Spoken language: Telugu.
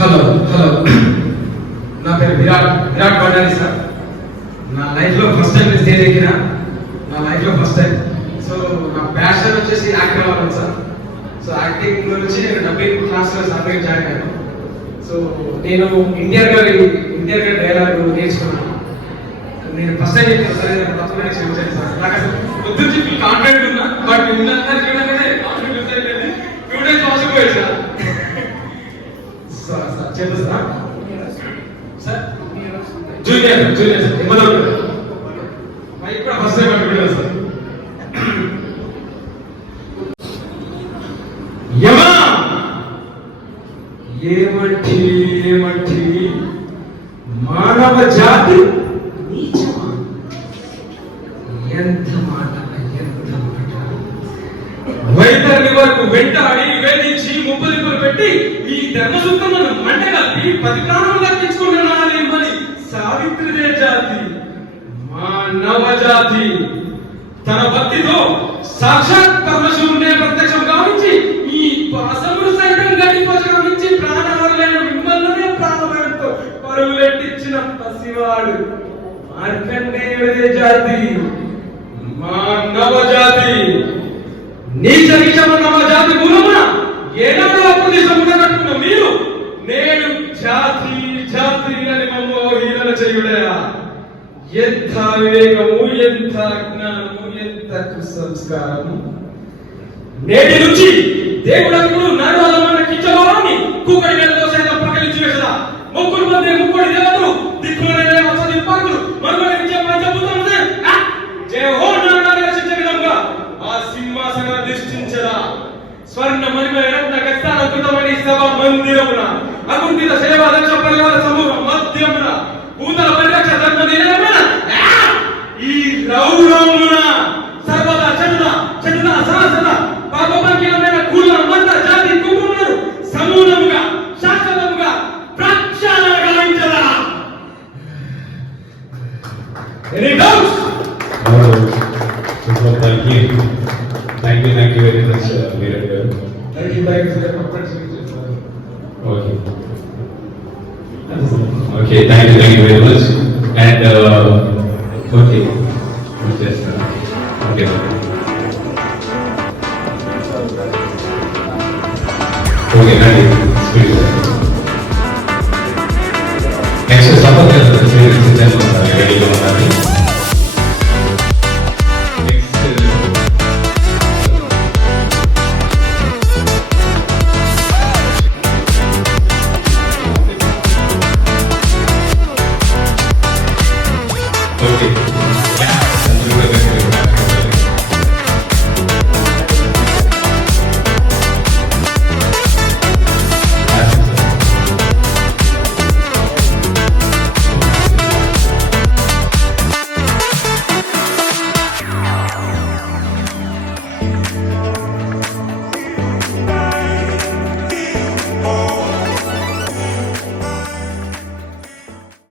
హలో హలో, నా పేరు విరాట్ భండారి సార్. నా లైఫ్లో ఫస్ట్ టైం స్టేజ్ ఎక్కిన, నా లైఫ్లో ఫస్ట్ టైం. సో నా ప్యాషన్ వచ్చేసి యాక్టర్ అవ్వడం సార్. సో యాక్టింగ్ నుంచి నేను డబ్బింగ్ క్లాస్లో సపరేట్ జాయిన్ అయ్యాను. సో నేను ఇండియర్గా డైలాగ్ నేర్చుకున్నాను. నేను ఫస్ట్ టైం చెప్పాను సార్, నేను తప్పకుండా క్షమించాను సార్. నాకు అసలు పొద్దున చెప్పి కాన్ఫిడెంట్ ఉన్నా, బట్ నిన్నందరూ చూడగానే కాన్ఫిడెన్స్ అయిపోయింది. 2 days మోసపోయాడు సార్. సార్ చెప్పు సార్. సార్ జూనియర్ సార్, ఇవ్వదు మైక్ కూడా ఫస్ట్ టైం పట్టుకున్నాను సార్. ఏమంటి మానవ జాతి నీచమా? ఎంత మాట వైతరిని వరకు వెంటాడి వేధించి ముప్పలింపులు పెట్టి ఈ ధర్మసూత్రములను మంటగల్పి 10 ప్రాణములు దక్కించుకున్నానని మరి సావిత్రిదే జాతి, మానవ జాతి. తన భక్తితో సాక్షాత్ పరమశివునే ప్రత్యక్షం గావించి ఈ పాసములు సైతం గడిపజావించి ప్రాణాలైన మిమ్మల్నే ప్రాణభయంతో పరుగులెట్టించిన పసివాడు మార్కండేయుడే జాతి, మానవ జాతి. నీచ నీచమన్న జాతి మూలమున ఏనాడో అప్రదేశమున కట్టుకున్న మీరు నేను జాతి జాతి అని మమ్మో హీనల చేయుడయా. ఎంత వివేకము, ఎంత జ్ఞానము, ఎంత కుసంస్కారము. నేటి నుంచి దేవుడకుడు నరవలమైన కిచ్చవారాన్ని కూకడి వేలతో సైతం ప్రకటించి వేసదా. ముక్కుడు మంది ముక్కుడి దేవతలు దిక్కులనే వసతి పాకులు మనుగడ విజయ పంచభూతములే జయహో నారాయణ రచించే విధంగా ఆ సింహాసన దిష్టించదా. స్వర్ణ మణిమయ రత్న కస్తాలకృతమణి సభ మందిరమున అకుంఠిత సేవా లక్ష పరివార సమూహం మధ్యమున భూతల పరిరక్ష ధర్మ నిలయమున ఈ రౌరమున సర్వదా చటున సహసద పాపభంకిలమైన కుల మత జాతి కుటుంబములను సమూలముగా శాశ్వతముగా ప్రక్షాళన గావించదా. Any doubts? Thank you very much, Virat. Thank you sir. Okay, thank you very much. And okay, just okay. Okay, ready. Speak. Next, support the system. Ready to go. Okay.